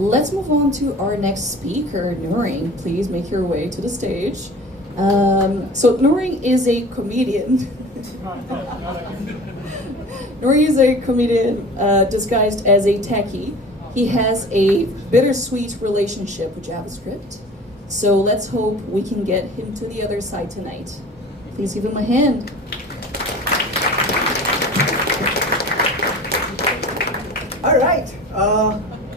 let's move on to our next speaker, Noorain. Please make your way to the stage. So Noorain is a comedian. Noorain is a comedian disguised as a techie. He has a bittersweet relationship with JavaScript. So let's hope we can get him to the other side tonight. Please give him a hand. All right.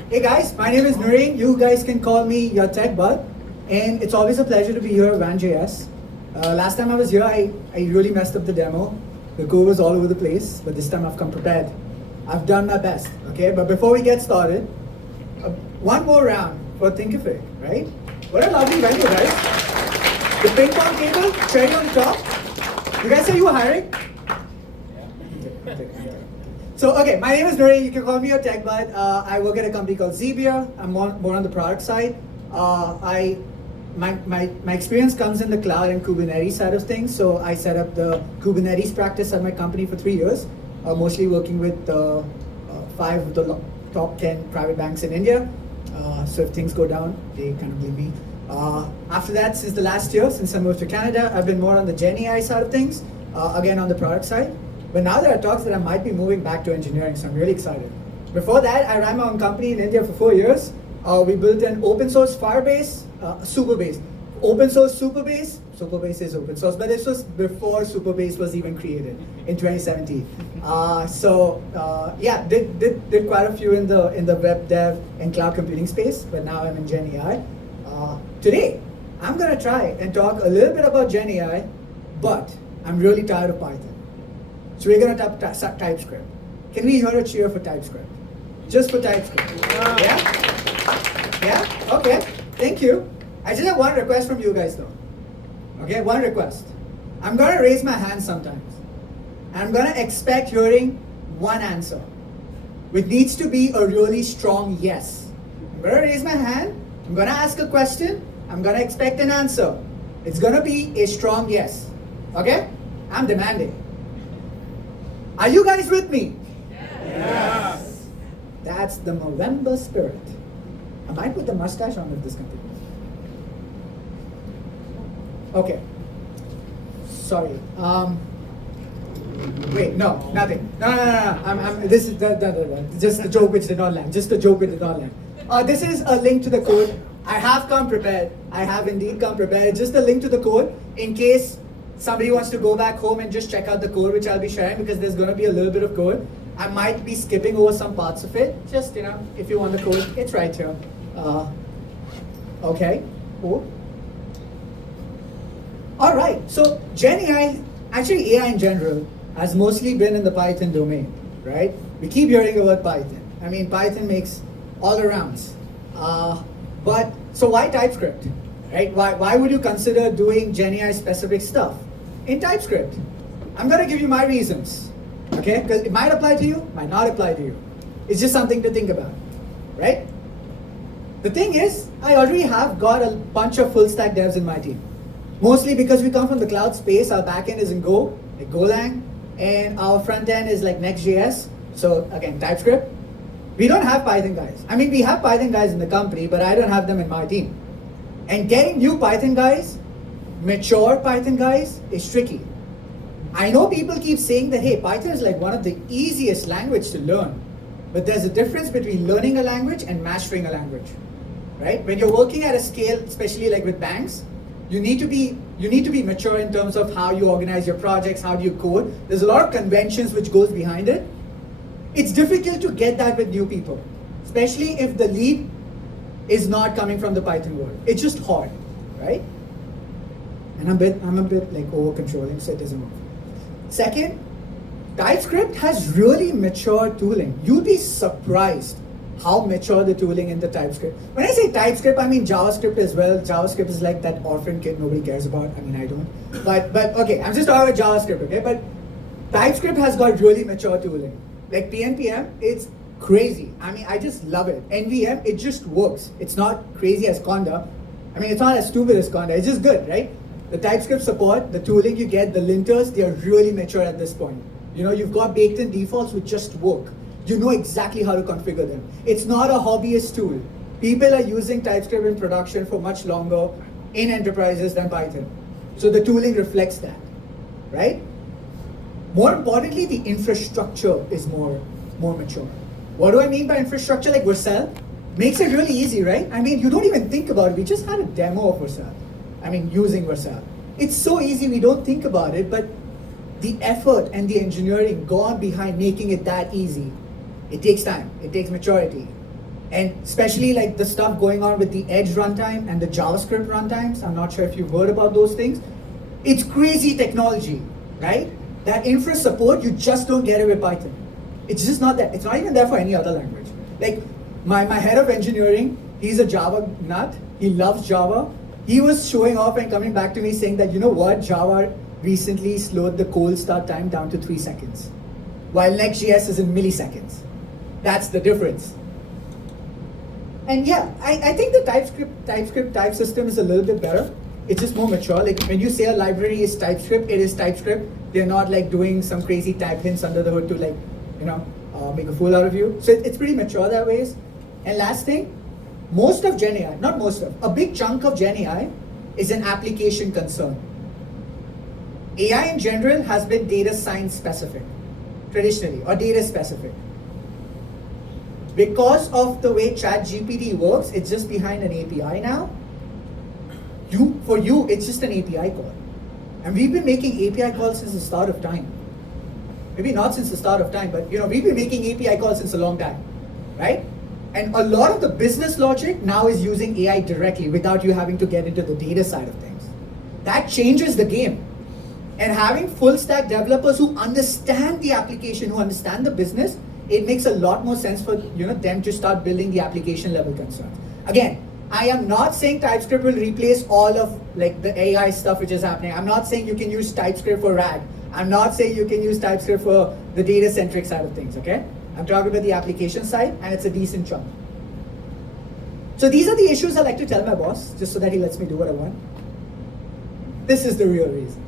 Hey guys, my name is Noorain. You guys can call me your tech bud. And it's always a pleasure to be here at Van.js. Last time I was here, I really messed up the demo. The code was all over the place, but this time I've come prepared. I've done my best, okay? But before we get started, one more round for Thinkific, right? What a lovely venue, guys. The ping pong table, cherry on the top. You guys say you were hiring? Yeah. So, okay, my name is Noorain. You can call me your tech bud. I work at a company called Zebia. I'm more on the product side. My experience comes in the cloud and Kubernetes side of things. So I set up the Kubernetes practice at my company for 3 years, mostly working with 5 of the top 10 private banks in India. So if things go down, they kind of blame me. After that, since the last year, since I moved to Canada, I've been more on the Gen AI side of things, again on the product side. But now there are talks that I might be moving back to engineering, so I'm really excited. Before that, I ran my own company in India for 4 years. We built an open source Firebase, Superbase. Open source Superbase. Superbase is open source, but this was before Superbase was even created in 2017. Yeah, did quite a few in the web dev and cloud computing space, but now I'm in Gen AI. Today, I'm gonna try and talk a little bit about Gen AI, but I'm really tired of Python. So we're gonna talk TypeScript. Can we hear a cheer for TypeScript? Just for TypeScript. Yeah? Yeah? Okay. Thank you. I just have one request from you guys though. Okay, one request. I'm gonna raise my hand sometimes. I'm gonna expect hearing one answer, which needs to be a really strong yes. I'm gonna raise my hand, I'm gonna ask a question, I'm gonna expect an answer. It's gonna be a strong yes. Okay? I'm demanding. Are you guys with me? Yes. That's the November spirit. I might put the mustache on if this continues. Okay. Sorry. Wait, no, nothing. No. This is just the joke which did not land. Just the joke which did not land. This is a link to the code. I have come prepared. I have indeed come prepared. Just a link to the code in case somebody wants to go back home and just check out the code which I'll be sharing, because there's going to be a little bit of code. I might be skipping over some parts of it. Just, if you want the code, it's right here. Okay, cool. All right, so Gen AI, actually AI in general, has mostly been in the Python domain, right? We keep hearing about Python. I mean, Python makes all the rounds. But, so why TypeScript, right? Why would you consider doing Gen AI specific stuff in TypeScript? I'm gonna give you my reasons, okay? Because it might apply to you, might not apply to you. It's just something to think about, right? The thing is, I already have got a bunch of full stack devs in my team. Mostly because we come from the cloud space, our backend is in Go, like Golang, and our front end is like Next.js, so again, TypeScript. We don't have Python guys. I mean, we have Python guys in the company, but I don't have them in my team. And getting new Python guys, mature Python guys, is tricky. I know people keep saying that, hey, Python is like one of the easiest language to learn, but there's a difference between learning a language and mastering a language, right? When you're working at a scale, especially like with banks, you need to be mature in terms of how you organize your projects, how do you code. There's a lot of conventions which goes behind it. It's difficult to get that with new people, especially if the lead is not coming from the Python world. It's just hard, right? And I'm a bit like over controlling, so it doesn't work. Second, TypeScript has really mature tooling. You'll be surprised how mature the tooling in the TypeScript. When I say TypeScript, I mean JavaScript as well. JavaScript is like that orphan kid nobody cares about. I mean, I don't. But okay, I'm just talking about JavaScript, okay? But TypeScript has got really mature tooling. Like PNPM, it's crazy. I mean, I just love it. NVM, it just works. It's not crazy as Conda. I mean, it's not as stupid as Conda. It's just good, right? The TypeScript support, the tooling you get, the linters, they are really mature at this point. You've got baked-in defaults which just work. You know exactly how to configure them. It's not a hobbyist tool. People are using TypeScript in production for much longer in enterprises than Python. So the tooling reflects that, right? More importantly, the infrastructure is more mature. What do I mean by infrastructure? Like Vercel makes it really easy, right? I mean, you don't even think about it. We just had a demo of Vercel. I mean, using Vercel. It's so easy, we don't think about it, but the effort and the engineering gone behind making it that easy, it takes time, it takes maturity. And especially like the stuff going on with the Edge runtime and the JavaScript runtimes, I'm not sure if you've heard about those things. It's crazy technology, right? That infra support, you just don't get it with Python. It's just not that. It's not even there for any other language. Like my head of engineering, he's a Java nut. He loves Java. He was showing off and coming back to me saying that, you know what, Java recently slowed the cold start time down to 3 seconds, while Next.js is in milliseconds. That's the difference. And yeah, I think the TypeScript type system is a little bit better. It's just more mature. Like when you say a library is TypeScript, it is TypeScript. They're not like doing some crazy type hints under the hood to like, make a fool out of you. So it's pretty mature that ways. And last thing, most of GenAI, not most of, a big chunk of GenAI is an application concern. AI in general has been data science specific, traditionally, or data specific. Because of the way ChatGPT works, it's just behind an API now. For you, it's just an API call. And we've been making API calls since the start of time. Maybe not since the start of time, but we've been making API calls since a long time, right? And a lot of the business logic now is using AI directly without you having to get into the data side of things. That changes the game. And having full stack developers who understand the application, who understand the business, it makes a lot more sense for them to start building the application level concerns. Again, I am not saying TypeScript will replace all of like the AI stuff which is happening. I'm not saying you can use TypeScript for RAG. I'm not saying you can use TypeScript for the data-centric side of things, okay? I'm talking about the application side, and it's a decent chunk. So these are the issues I like to tell my boss, just so that he lets me do what I want. This is the real reason.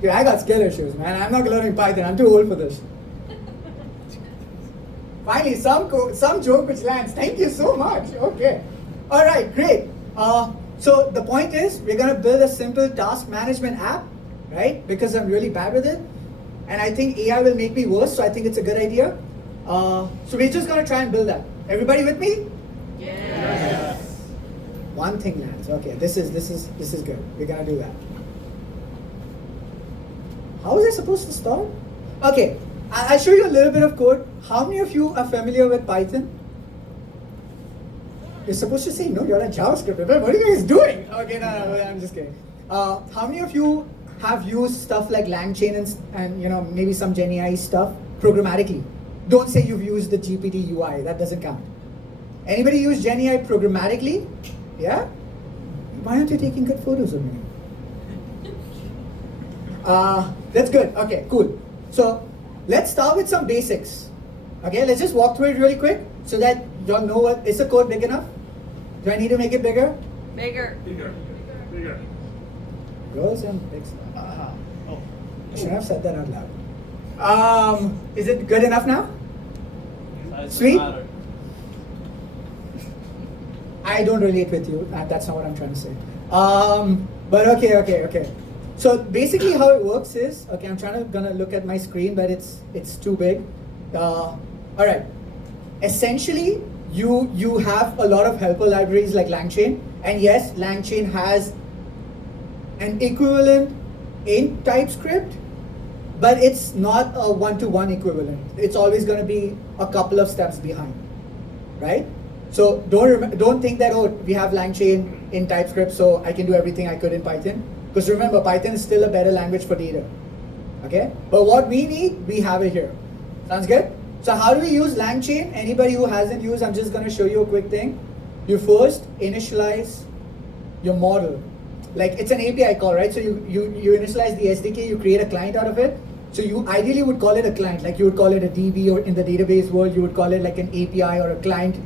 Dude, I got skill issues, man. I'm not learning Python. I'm too old for this. Finally, some joke which lands. Thank you so much. Okay. All right, great. So the point is, we're going to build a simple task management app, right? Because I'm really bad with it. And I think AI will make me worse, so I think it's a good idea. So we're just going to try and build that. Everybody with me? Yes. One thing lands. Okay, this is good. We're going to do that. How was I supposed to start? Okay, I'll show you a little bit of code. How many of you are familiar with Python? You're supposed to say, no, you're a JavaScript developer. What are you guys doing? Okay, no, I'm just kidding. How many of you have used stuff like LangChain and maybe some GenAI stuff programmatically? Don't say you've used the GPT UI. That doesn't count. Anybody use GenAI programmatically? Yeah? Why aren't you taking good photos of me? That's good. Okay, cool. So let's start with some basics. Okay, let's just walk through it really quick so that you all know what is the code big enough? Do I need to make it bigger? Bigger. Bigger. Girls and big stuff. Oh, I should have said that out loud. Is it good enough now? Sweet. I don't relate with you. That's not what I'm trying to say. But okay. So basically, how it works is, okay, I'm gonna look at my screen, but it's too big. All right. Essentially, you have a lot of helper libraries like LangChain, and yes, LangChain has an equivalent in TypeScript, but it's not a one-to-one equivalent. It's always going to be a couple of steps behind, right? So don't think that, oh, we have LangChain in TypeScript, so I can do everything I could in Python. Because remember, Python is still a better language for data, okay? But what we need, we have it here. Sounds good? So how do we use LangChain? Anybody who hasn't used, I'm just going to show you a quick thing. You first initialize your model. Like it's an API call, right? So you initialize the SDK, you create a client out of it. So you ideally would call it a client, like you would call it a DB, or in the database world, you would call it like an API or a client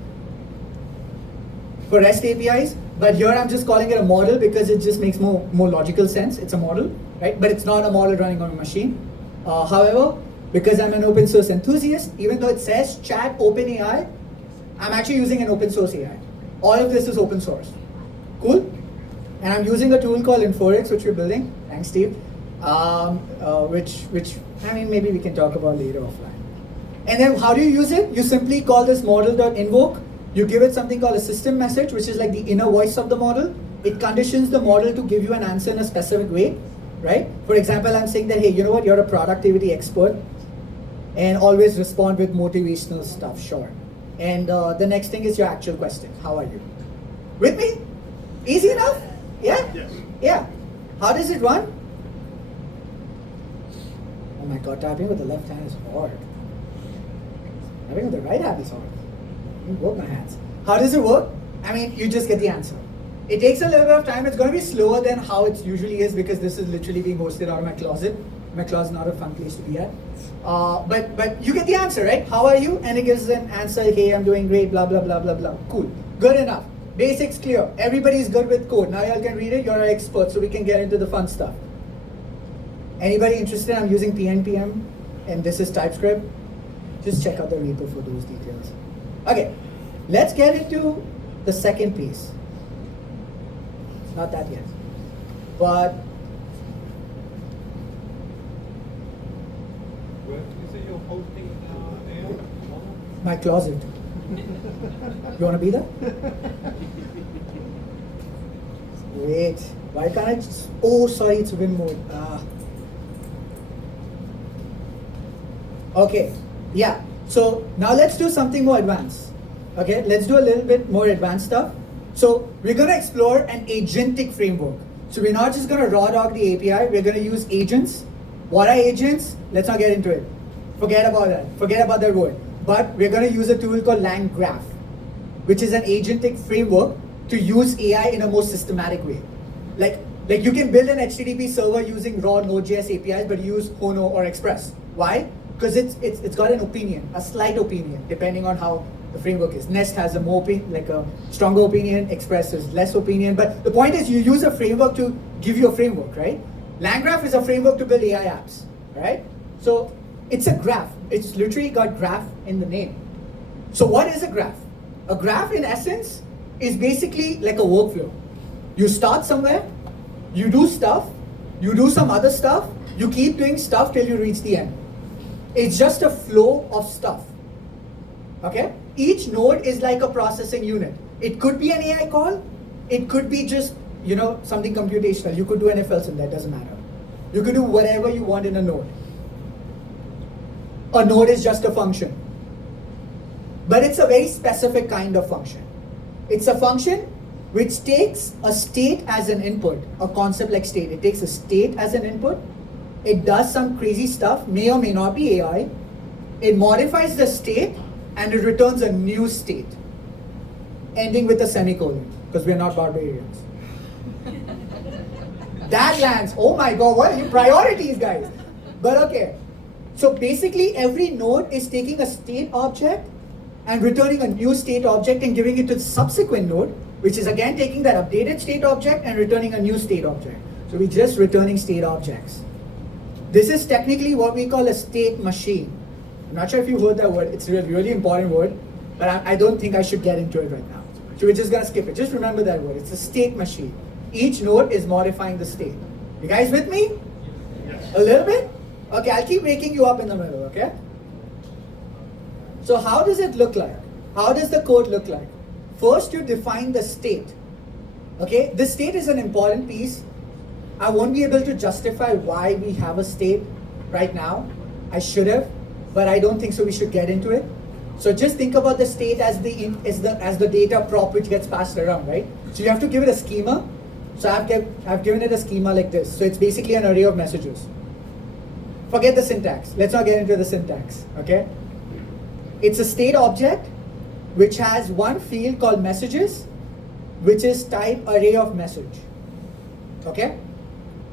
for REST APIs. But here I'm just calling it a model because it just makes more logical sense. It's a model, right? But it's not a model running on a machine. However, because I'm an open source enthusiast, even though it says chat OpenAI, I'm actually using an open source AI. All of this is open source. Cool? And I'm using a tool called Inforix, which we're building. Thanks, Steve. Which I mean, maybe we can talk about later offline. And then how do you use it? You simply call this model.invoke. You give it something called a system message, which is like the inner voice of the model. It conditions the model to give you an answer in a specific way, right? For example, I'm saying that, hey, you know what? You're a productivity expert, and always respond with motivational stuff, sure. And the next thing is your actual question. How are you? With me? Easy enough? Yeah? Yes. Yeah. How does it run? Oh my God, typing with the left hand is hard. Typing with the right hand is hard. I work my hands. How does it work? I mean, you just get the answer. It takes a little bit of time. It's going to be slower than how it usually is because this is literally being hosted out of my closet. My closet is not a fun place to be at. But you get the answer, right? How are you? And it gives an answer, hey, I'm doing great, blah, blah, blah, blah, blah. Cool. Good enough. Basics clear. Everybody's good with code. Now y'all can read it. You're an expert, so we can get into the fun stuff. Anybody interested? I'm using PNPM, and this is Typescript. Just check out the repo for those details. Okay, let's get into the second piece. Not that yet. But Where did you say you're hosting AI? my closet. You wanna be there? Wait, why can't I just, oh sorry, it's win mode. Okay, yeah. So now let's do something more advanced. Okay, let's do a little bit more advanced stuff. So we're gonna explore an agentic framework. So we're not just gonna raw dog the API, we're gonna use agents. What are agents? Let's not get into it. Forget about that. Forget about that word. But we're gonna use a tool called LangGraph, which is an agentic framework to use AI in a more systematic way. Like you can build an HTTP server using raw Node.js APIs, but use Hono or Express. Why? Because it's got an opinion, a slight opinion, depending on how the framework is. Nest has a more like a stronger opinion, Express is less opinion. But the point is you use a framework to give you a framework, right? LangGraph is a framework to build AI apps, right? So it's a graph. It's literally got graph in the name. So what is a graph? A graph in essence is basically like a workflow. You start somewhere, you do stuff, you do some other stuff, you keep doing stuff till you reach the end. It's just a flow of stuff. Okay? Each node is like a processing unit. It could be an AI call, it could be just, something computational. You could do an if else in that, doesn't matter. You could do whatever you want in a node. A node is just a function. But it's a very specific kind of function. It's a function which takes a state as an input, a concept like state. It takes a state as an input. It does some crazy stuff, may or may not be AI. It modifies the state and it returns a new state, ending with a semicolon, because we're not barbarians. That lands, oh my God, what are your priorities, guys? But okay, so basically every node is taking a state object and returning a new state object and giving it to the subsequent node, which is again taking that updated state object and returning a new state object. So we're just returning state objects. This is technically what we call a state machine. I'm not sure if you heard that word. It's a really important word, but I don't think I should get into it right now. So we're just gonna skip it. Just remember that word. It's a state machine. Each node is modifying the state. You guys with me? Yes. A little bit? Okay, I'll keep waking you up in the middle, okay? So how does it look like? How does the code look like? First, you define the state. Okay, the state is an important piece. I won't be able to justify why we have a state right now. I should have, but I don't think so. We should get into it. So just think about the state as the data prop which gets passed around, right? So you have to give it a schema. So I've given it a schema like this. So it's basically an array of messages. Forget the syntax. Let's not get into the syntax, okay? It's a state object which has one field called messages, which is type array of message, okay?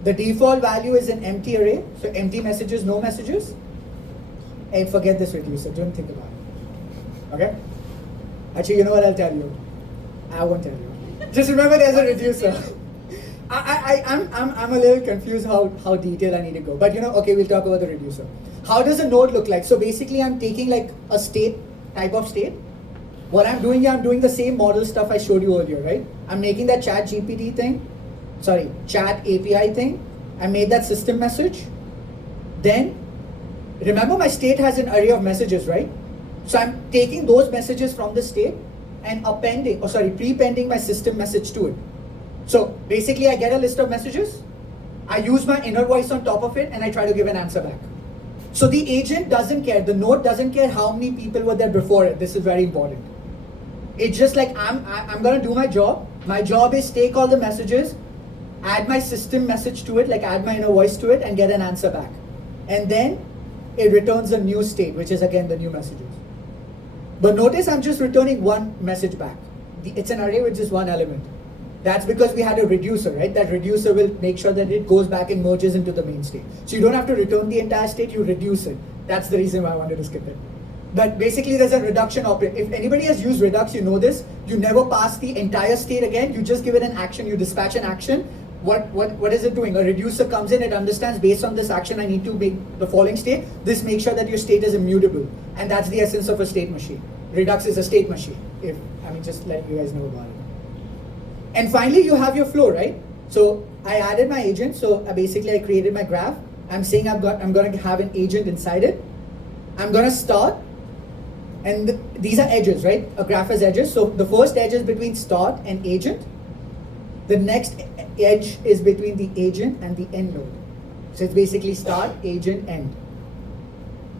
The default value is an empty array, so empty messages, no messages. Hey, forget this reducer, don't think about it, okay? Actually, you know what I'll tell you? I won't tell you. Just remember there's a reducer. I'm a little confused how detailed I need to go. But okay, we'll talk about the reducer. How does a node look like? So basically I'm taking like a state, type of state. what I'm doing here, I'm doing the same model stuff I showed you earlier, right? I'm making that chat API thing. I made that system message. Then, remember my state has an array of messages, right? So I'm taking those messages from the state and prepending my system message to it. So basically I get a list of messages, I use my inner voice on top of it, and I try to give an answer back. So the agent doesn't care, the node doesn't care how many people were there before it. This is very important. It's just like I'm gonna do my job. My job is take all the messages, add my system message to it, like add my inner voice to it, and get an answer back. And then it returns a new state, which is again the new messages. But notice I'm just returning one message back. It's an array with just one element. That's because we had a reducer, right? That reducer will make sure that it goes back and merges into the main state. So you don't have to return the entire state, you reduce it. That's the reason why I wanted to skip it. But basically there's a reduction operator. If anybody has used Redux, you know this. You never pass the entire state again, you just give it an action, you dispatch an action. What is it doing? A reducer comes in, it understands based on this action I need to make the following state. This makes sure that your state is immutable. And that's the essence of a state machine. Redux is a state machine. Just letting you guys know about it. And finally you have your flow, right? So I added my agent, so basically I created my graph. I'm saying I'm going to have an agent inside it. I'm going to start, and these are edges, right? A graph has edges. So the first edge is between start and agent. The next edge is between the agent and the end node. So it's basically start, agent, end.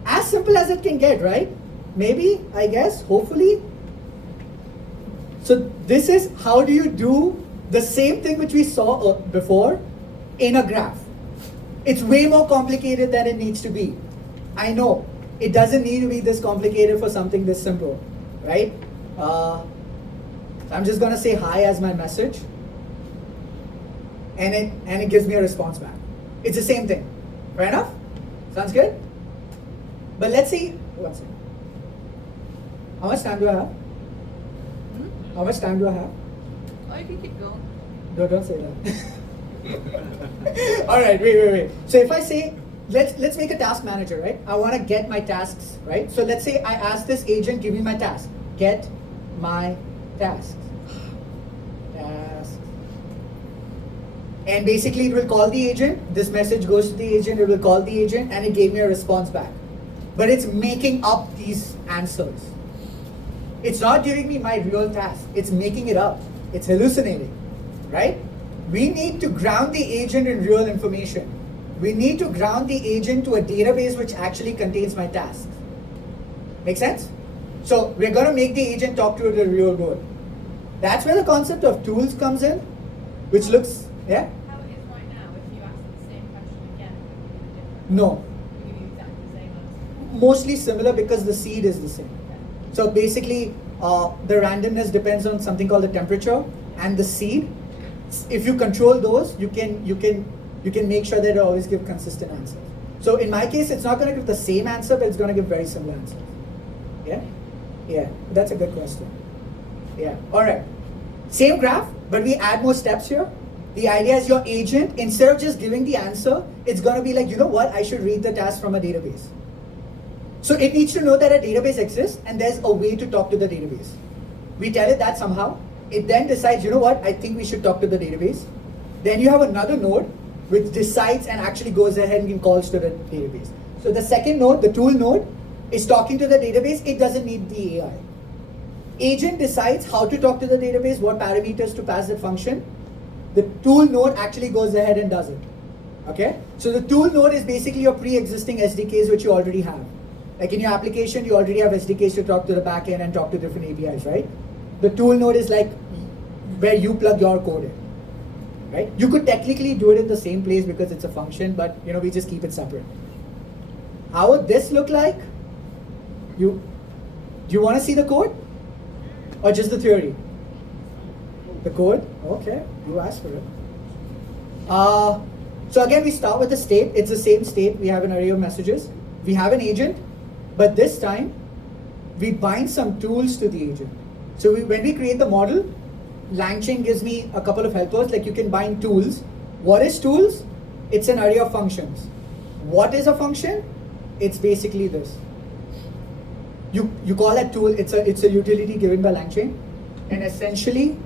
As simple as it can get, right? Maybe, I guess, hopefully. So this is how do you do the same thing which we saw before in a graph. It's way more complicated than it needs to be. I know, it doesn't need to be this complicated for something this simple, right? I'm just gonna say hi as my message, and it gives me a response back. It's the same thing. Fair enough? Sounds good? But let's see, one second. How much time do I have? How much time do I have? Oh, you can keep going. No, don't say that. All right, wait. So if I say, let's make a task manager, right? I want to get my tasks, right? So let's say I ask this agent, give me my task. Get my tasks. Tasks. And basically it will call the agent. This message goes to the agent, it will call the agent, and it gave me a response back. But it's making up these answers. It's not giving me my real task. It's making it up. It's hallucinating, right? We need to ground the agent in real information. We need to ground the agent to a database which actually contains my tasks. Make sense? So we're going to make the agent talk to the real world. That's where the concept of tools comes in, which looks, yeah? How it is right now, if you ask the same question again, it would be different. No. It would be exactly the same answer. Mostly similar because the seed is the same. So basically, the randomness depends on something called the temperature and the seed. If you control those, you can make sure that it always give consistent answers. So in my case, it's not going to give the same answer, but it's going to give very similar answers. Yeah? Yeah, that's a good question. Yeah, all right. Same graph, but we add more steps here. The idea is your agent, instead of just giving the answer, it's going to be like, you know what, I should read the task from a database. So it needs to know that a database exists and there's a way to talk to the database. We tell it that somehow. It then decides, you know what, I think we should talk to the database. Then you have another node which decides and actually goes ahead and calls to the database. So the second node, the tool node, is talking to the database. It doesn't need the AI. Agent decides how to talk to the database, what parameters to pass the function. The tool node actually goes ahead and does it. Okay? So the tool node is basically your pre-existing SDKs which you already have. Like in your application, you already have SDKs to talk to the backend and talk to different APIs, right? The tool node is like where you plug your code in, right? You could technically do it in the same place because it's a function, but we just keep it separate. How would this look like? Do you want to see the code? Or just the theory? The code? Okay, you asked for it. So again, we start with the state. It's the same state. We have an array of messages. We have an agent, but this time we bind some tools to the agent. So when we create the model, LangChain gives me a couple of helpers, like you can bind tools. What is tools? It's an array of functions. What is a function? It's basically this. you call that tool, it's a utility given by LangChain, and essentially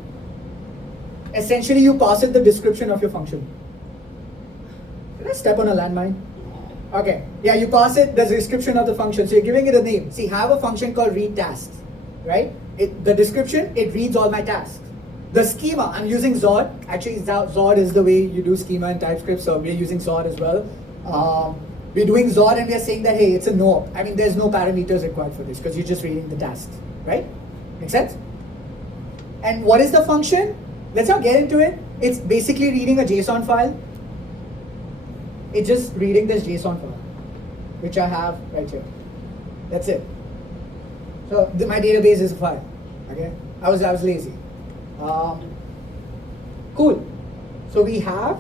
you pass it the description of your function. Did I step on a landmine? Okay, yeah, you pass it the description of the function, so you're giving it a name. See, have a function called read tasks, right? The description, it reads all my tasks. The schema, I'm using Zod. Actually, Zod is the way you do schema in TypeScript, so we're using Zod as well. We're doing Zod and we're saying that, hey, it's a no. I mean, there's no parameters required for this because you're just reading the tasks, right? Make sense? And what is the function? Let's not get into it. It's basically reading a JSON file. It's just reading this JSON file, which I have right here. That's it. So my database is a file. Okay, I was lazy. Cool. So we have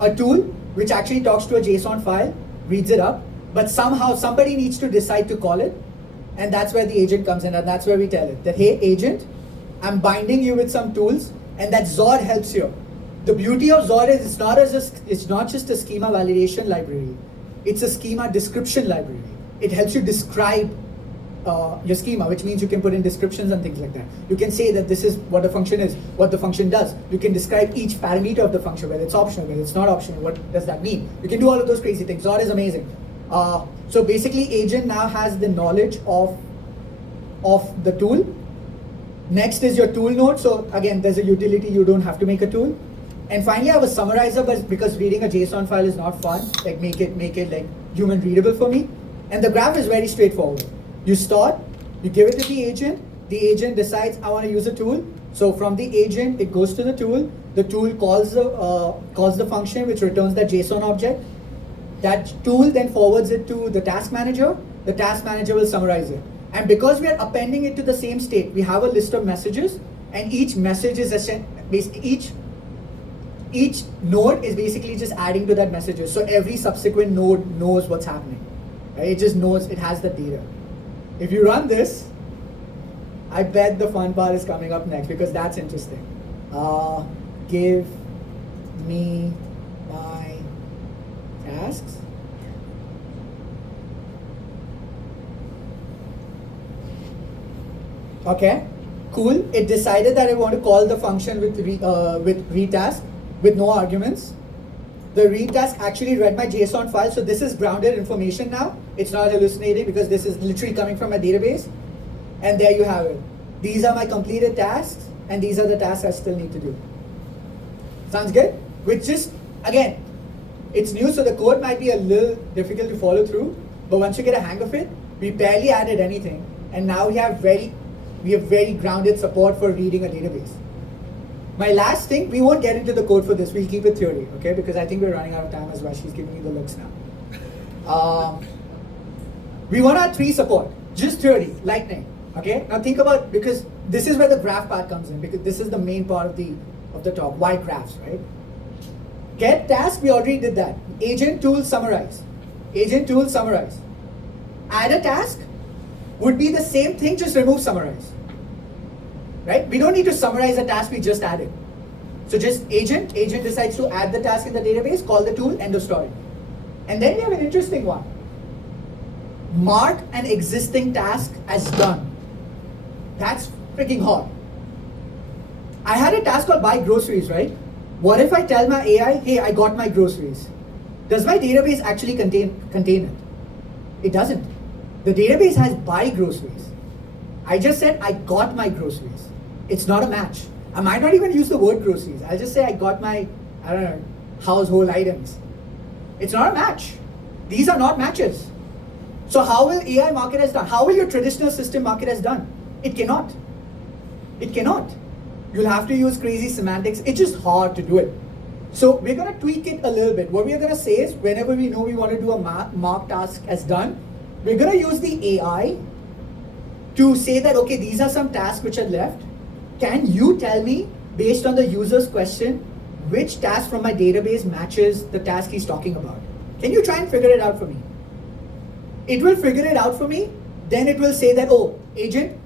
a tool which actually talks to a JSON file, reads it up, but somehow somebody needs to decide to call it, and that's where the agent comes in, and that's where we tell it that, hey agent, I'm binding you with some tools, and that Zod helps you. The beauty of Zod is it's not just a schema validation library, it's a schema description library. It helps you describe your schema, which means you can put in descriptions and things like that. You can say that this is what the function is, what the function does. You can describe each parameter of the function, whether it's optional, whether it's not optional, what does that mean. You can do all of those crazy things. Zod is amazing. So basically agent now has the knowledge of the tool. Next is your tool node. So again, there's a utility, you don't have to make a tool. And finally I have a summarizer, but because reading a JSON file is not fun, like make it like human readable for me. And the graph is very straightforward. You start, you give it to the agent decides I want to use a tool. So from the agent, it goes to the tool calls the function which returns that JSON object. That tool then forwards it to the task manager. The task manager will summarize it. And because we are appending it to the same state, we have a list of messages, and each message is each node is basically just adding to that messages. So every subsequent node knows what's happening. Right? It just knows, it has the data. If you run this, I bet the fun part is coming up next because that's interesting. Give me my tasks. Okay, cool. It decided that I want to call the function with read task with no arguments. The read task actually read my JSON file, so this is grounded information now. It's not hallucinating because this is literally coming from my database. And there you have it. These are my completed tasks, and these are the tasks I still need to do. Sounds good? Which just, again, it's new, so the code might be a little difficult to follow through, but once you get a hang of it, we barely added anything, and now we have very grounded support for reading a database. My last thing, we won't get into the code for this, we'll keep it theory, okay? Because I think we're running out of time as well. She's giving me the looks now. We want our tree support, just theory, lightning, okay? Now think about, because this is where the graph part comes in, because this is the main part of the talk, why graphs, right? Get task, we already did that. Agent tool summarize. Agent tool summarize. Add a task would be the same thing, just remove summarize. Right? We don't need to summarize a task we just added. So just agent decides to add the task in the database, call the tool, end of story. And then we have an interesting one. Mark an existing task as done. That's freaking hot. I had a task called buy groceries, right? What if I tell my AI, hey, I got my groceries? Does my database actually contain it? It doesn't. The database has buy groceries. I just said I got my groceries. It's not a match. I might not even use the word groceries. I'll just say I got my, I don't know, household items. It's not a match. These are not matches. So how will AI mark it as done? How will your traditional system mark it as done? It cannot. It cannot. You'll have to use crazy semantics. It's just hard to do it. So we're going to tweak it a little bit. What we're going to say is whenever we know we want to do a mark task as done, we're going to use the AI to say that, okay, these are some tasks which are left. Can you tell me, based on the user's question, which task from my database matches the task he's talking about? Can you try and figure it out for me? It will figure it out for me. Then it will say that, oh, agent,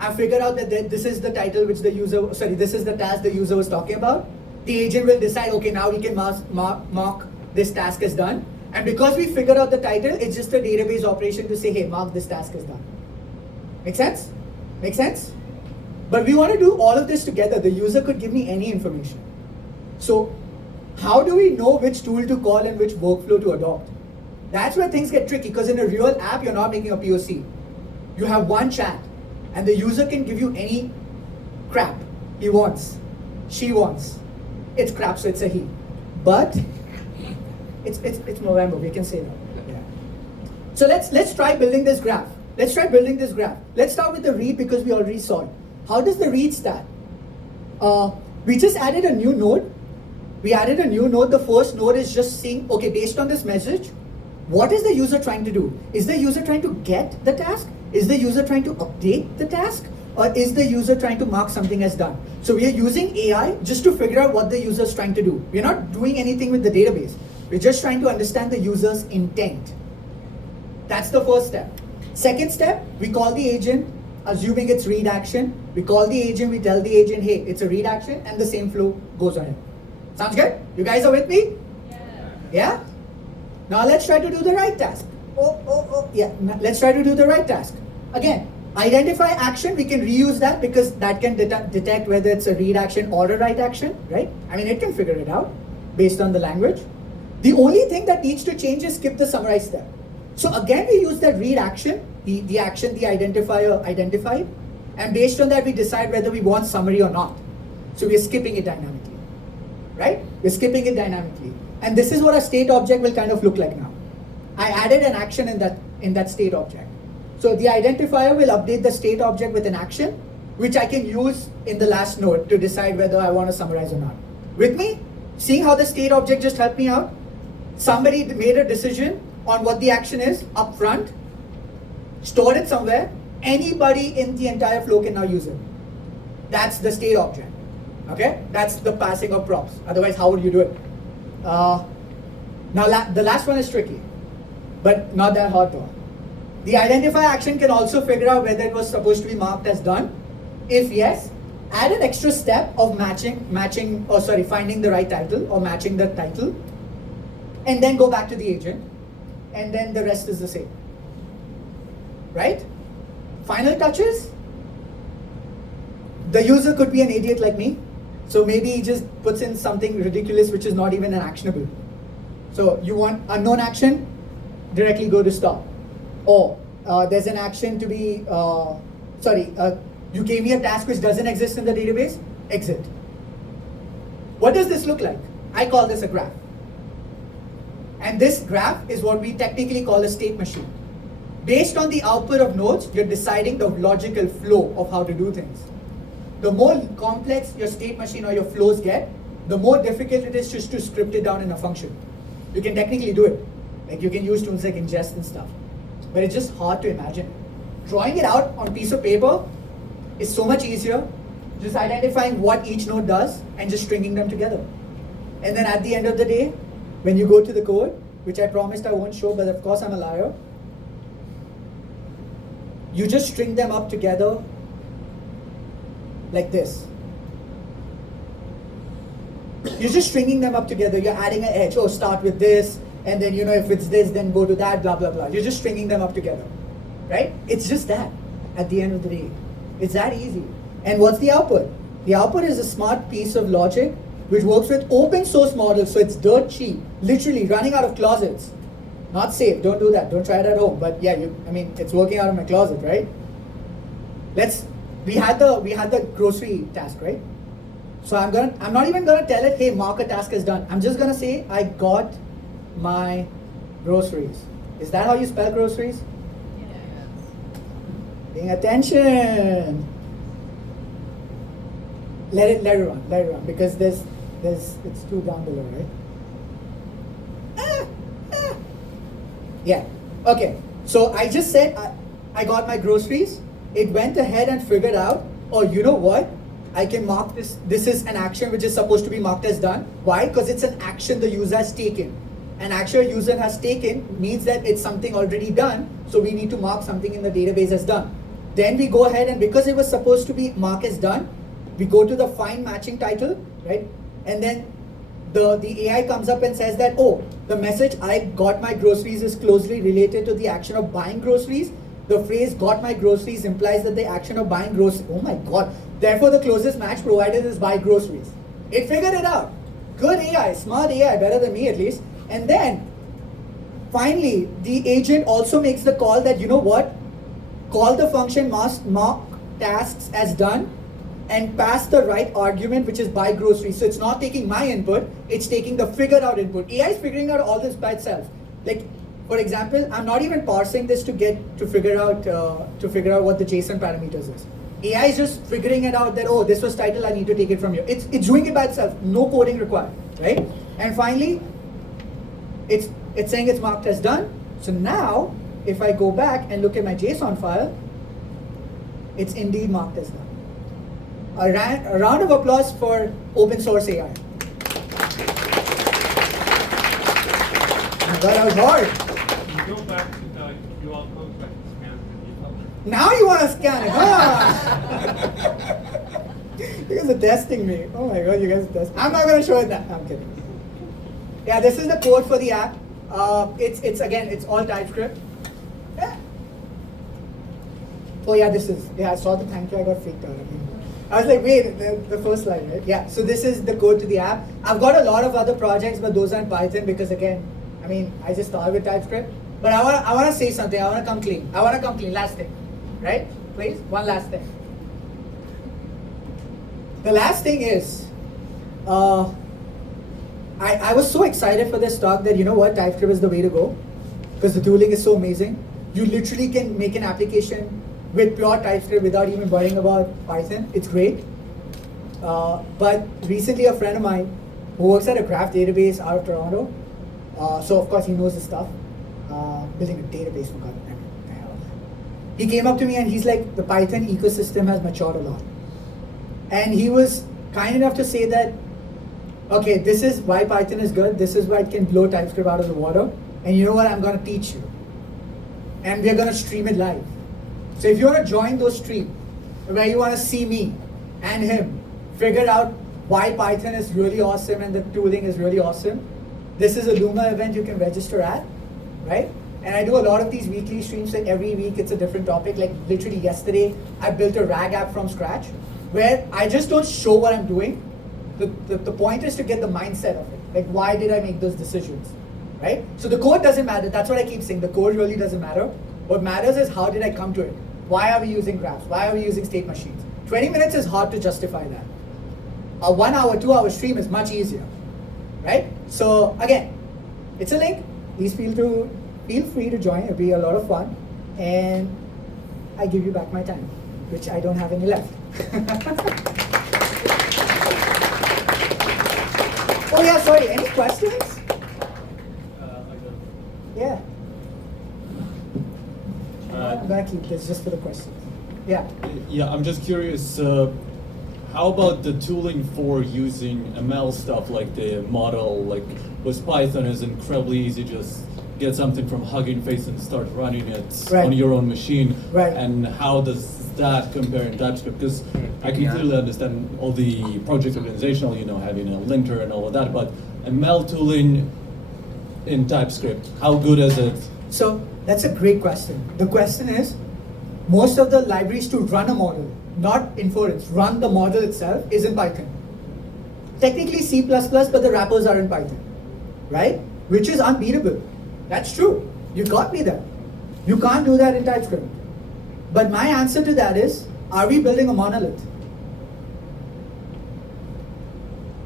I figured out that this is the title which the user, this is the task the user was talking about. The agent will decide, okay, now we can mark this task as done. And because we figured out the title, it's just a database operation to say, hey, mark this task as done. Make sense? Make sense? But we want to do all of this together. The user could give me any information. So how do we know which tool to call and which workflow to adopt? That's where things get tricky, because in a real app, you're not making a POC. You have one chat, and the user can give you any crap he wants, she wants. It's crap, so it's a he. But it's November, we can say that. Yeah. So let's try building this graph. Let's try building this graph. Let's start with the read, because we already saw it. How does the read start? We just added a new node. We added a new node. The first node is just seeing, okay, based on this message, what is the user trying to do? Is the user trying to get the task? Is the user trying to update the task? Or is the user trying to mark something as done? So we are using AI just to figure out what the user is trying to do. We're not doing anything with the database. We're just trying to understand the user's intent. That's the first step. Second step, we call the agent, assuming it's read action. We call the agent, we tell the agent, hey, it's a read action, and the same flow goes on it. Sounds good? You guys are with me? Yeah? Now let's try to do the right task. Yeah, let's try to do the right task. Again, identify action, we can reuse that because that can detect whether it's a read action or a write action, right? I mean, it can figure it out based on the language. The only thing that needs to change is skip the summarize step. So again, we use that read action, the action, the identifier identified, and based on that, we decide whether we want summary or not. So we're skipping it dynamically, right? We're skipping it dynamically. And this is what a state object will kind of look like now. I added an action in that state object. So the identifier will update the state object with an action, which I can use in the last node to decide whether I want to summarize or not. With me? Seeing how the state object just helped me out? Somebody made a decision on what the action is up front, stored it somewhere. Anybody in the entire flow can now use it. That's the state object. Okay? That's the passing of props. Otherwise, how would you do it? Now, the last one is tricky, but not that hard though. The identify action can also figure out whether it was supposed to be marked as done. If yes, add an extra step of finding the right title or matching the title, and then go back to the agent, and then the rest is the same. Right? Final touches. The user could be an idiot like me. So maybe he just puts in something ridiculous which is not even an actionable. So you want unknown action, directly go to stop. Or there's an action to be, you gave me a task which doesn't exist in the database, exit. What does this look like? I call this a graph. And this graph is what we technically call a state machine. Based on the output of nodes, you're deciding the logical flow of how to do things. The more complex your state machine or your flows get, the more difficult it is just to script it down in a function. You can technically do it. Like you can use tools like ingest and stuff. But it's just hard to imagine. Drawing it out on a piece of paper is so much easier. Just identifying what each node does and just stringing them together. And then at the end of the day, when you go to the code, which I promised I won't show, but of course I'm a liar, you just string them up together like this. You're just stringing them up together. You're adding an edge. Oh, start with this, and then if it's this, then go to that, blah, blah, blah. You're just stringing them up together, right? It's just that at the end of the day. It's that easy. And what's the output? The output is a smart piece of logic which works with open source models, so it's dirt cheap, literally running out of closets. Not safe, don't do that, don't try it at home. But yeah, it's working out of my closet, right? We had the grocery task, right? So I'm not even gonna tell it, hey, mark a task is done. I'm just gonna say I got my groceries. Is that how you spell groceries? Paying attention. Let it run, because it's too down below, right? Yeah. Okay. So I just said I got my groceries. It went ahead and figured out, oh, you know what? I can mark this. This is an action which is supposed to be marked as done. Why? Because it's an action the user has taken. An action user has taken means that it's something already done. So we need to mark something in the database as done. Then we go ahead, and because it was supposed to be marked as done, we go to the find matching title, right? And then the AI comes up and says that, oh, the message I got my groceries is closely related to the action of buying groceries. The phrase got my groceries implies that the action of buying groceries, oh my god, therefore the closest match provided is buy groceries. It figured it out. Good AI, smart AI, better than me at least. And then, finally, the agent also makes the call that, you know what? Call the function must mark tasks as done and pass the right argument, which is buy groceries. So it's not taking my input, it's taking the figured out input. AI is figuring out all this by itself. Like, for example, I'm not even parsing this to figure out what the JSON parameters is. AI is just figuring it out that, oh, this was title, I need to take it from here. It's doing it by itself, no coding required, right? And finally, it's saying it's marked as done. So now, if I go back and look at my JSON file, it's indeed marked as done. A round of applause for open source AI. That was hard. You go back to the QR code like scan the GitHub. Now you want to scan it, huh? You guys are testing me. Oh my god, you guys are testing. I'm not going to show it that. I'm kidding. Yeah, this is the code for the app. It's all TypeScript. Yeah. Oh yeah, I saw the thank you, I got freaked out. I was like, wait, the first line, right? Yeah, so this is the code to the app. I've got a lot of other projects, but those are in Python because again, I just started with TypeScript. But I want to say something, I want to come clean. Last thing, right? Please, one last thing. The last thing is, I was so excited for this talk that, you know what, TypeScript is the way to go. Because the tooling is so amazing. You literally can make an application with pure TypeScript without even worrying about Python. It's great. But recently a friend of mine who works at a graph database out of Toronto, so of course he knows the stuff, building a database for God, the hell. He came up to me and he's like, the Python ecosystem has matured a lot. And he was kind enough to say that, okay, this is why Python is good, this is why it can blow TypeScript out of the water, and you know what, I'm going to teach you. And we're going to stream it live. So if you want to join those streams, where you want to see me and him figure out why Python is really awesome and the tooling is really awesome, this is a Luma event you can register at, right? And I do a lot of these weekly streams, like every week it's a different topic. Like literally yesterday, I built a RAG app from scratch, where I just don't show what I'm doing. The point is to get the mindset of it. Like, why did I make those decisions, right? So the code doesn't matter. That's what I keep saying. The code really doesn't matter. What matters is how did I come to it? Why are we using graphs? Why are we using state machines? 20 minutes is hard to justify that. A 1 hour, 2 hour stream is much easier, right? So again, it's a link. Please feel free to join. It'll be a lot of fun. And I give you back my time, which I don't have any left. Oh yeah, sorry, any questions? Yeah. I'm gonna keep this just for the questions. Yeah. Yeah, I'm just curious, how about the tooling for using ML stuff, like the model, like with Python is incredibly easy, just get something from Hugging Face and start running it Right. on your own machine. Right. And how does that compare in TypeScript? Because I can clearly understand all the project organizational, having a linter and all of that, but ML tooling in TypeScript, how good is it? So that's a great question. The question is, most of the libraries to run a model, not inference, run the model itself is in Python. Technically C++, but the wrappers are in Python, right? Which is unbeatable. That's true. You got me there. You can't do that in TypeScript. But my answer to that is, are we building a monolith?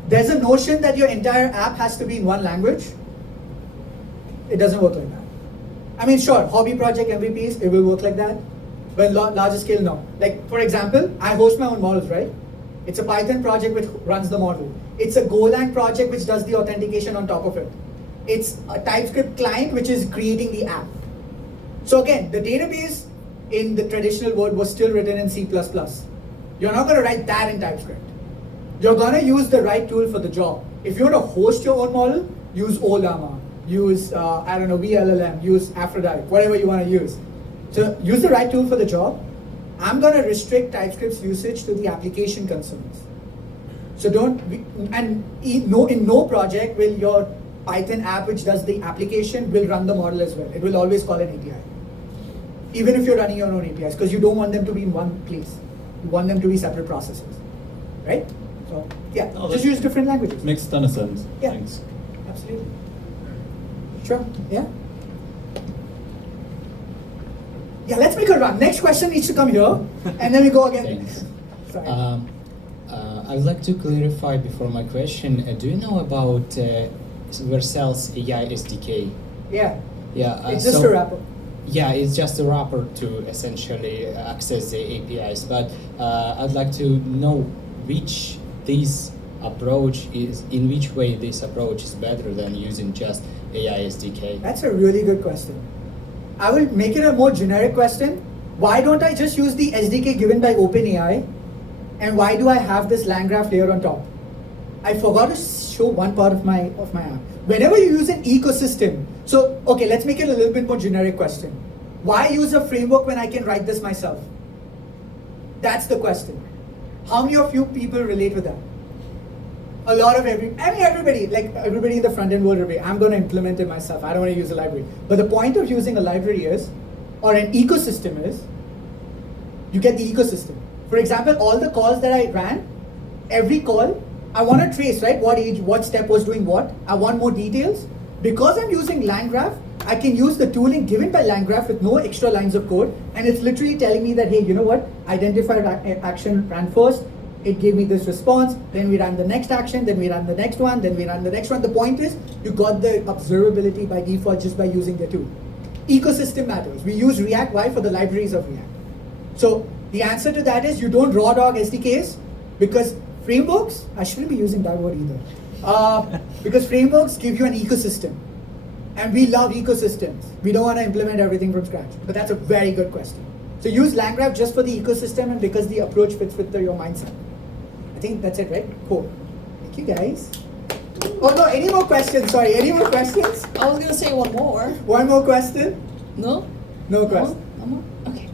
There's a notion that your entire app has to be in one language. It doesn't work like that. Sure, hobby project MVPs, it will work like that. But larger scale, no. Like, for example, I host my own models, right? It's a Python project which runs the model. It's a Golang project which does the authentication on top of it. It's a TypeScript client which is creating the app. So again, the database in the traditional world was still written in C++. You're not going to write that in TypeScript. You're going to use the right tool for the job. If you want to host your own model, use Olama, use, VLLM, use Aphrodite, whatever you want to use. So use the right tool for the job. I'm going to restrict TypeScript's usage to the application concerns. So in no project will your Python app which does the application will run the model as well. It will always call an API. even if you're running your own APIs, because you don't want them to be in one place. You want them to be separate processes, right? So yeah, Oh, just that use different languages. Makes ton of sense. Yeah. Thanks. Absolutely. Sure. Yeah. Yeah. Let's make a run. Next question needs to come here, and then we go again. Thanks. Sorry. I would like to clarify before my question. Do you know about Vercel's AI SDK? Yeah. Yeah. It's just a wrapper. Yeah, it's just a wrapper to essentially access the APIs. But I'd like to know which this approach is, in which way this approach is better than using just AI SDK. That's a really good question. I will make it a more generic question. Why don't I just use the SDK given by OpenAI? And why do I have this land graph layer on top? I forgot to show one part of my app. Whenever you use an ecosystem, so okay, let's make it a little bit more generic question. Why use a framework when I can write this myself? That's the question. How many of you people relate with that? A lot of everybody, like everybody in the front end will relate. I'm going to implement it myself. I don't want to use a library. But the point of using a library is, or an ecosystem is, you get the ecosystem. For example, all the calls that I ran, every call, I want to trace, right? What age, what step was doing what. I want more details. Because I'm using LangGraph, I can use the tooling given by LangGraph with no extra lines of code. And it's literally telling me that, hey, you know what? Identified action ran first. It gave me this response. Then we ran the next action. Then we ran the next one. Then we ran the next one. The point is, you got the observability by default just by using the tool. Ecosystem matters. We use React. Why? For the libraries of React. So the answer to that is you don't raw dog SDKs because frameworks, I shouldn't be using that word either. Because frameworks give you an ecosystem. And we love ecosystems. We don't want to implement everything from scratch. But that's a very good question. So use LangGraph just for the ecosystem and because the approach fits with your mindset. I think that's it, right? Cool. Thank you, guys. Oh no, any more questions? Sorry, any more questions? I was gonna say one more. One more question? No? No question. No more? Okay.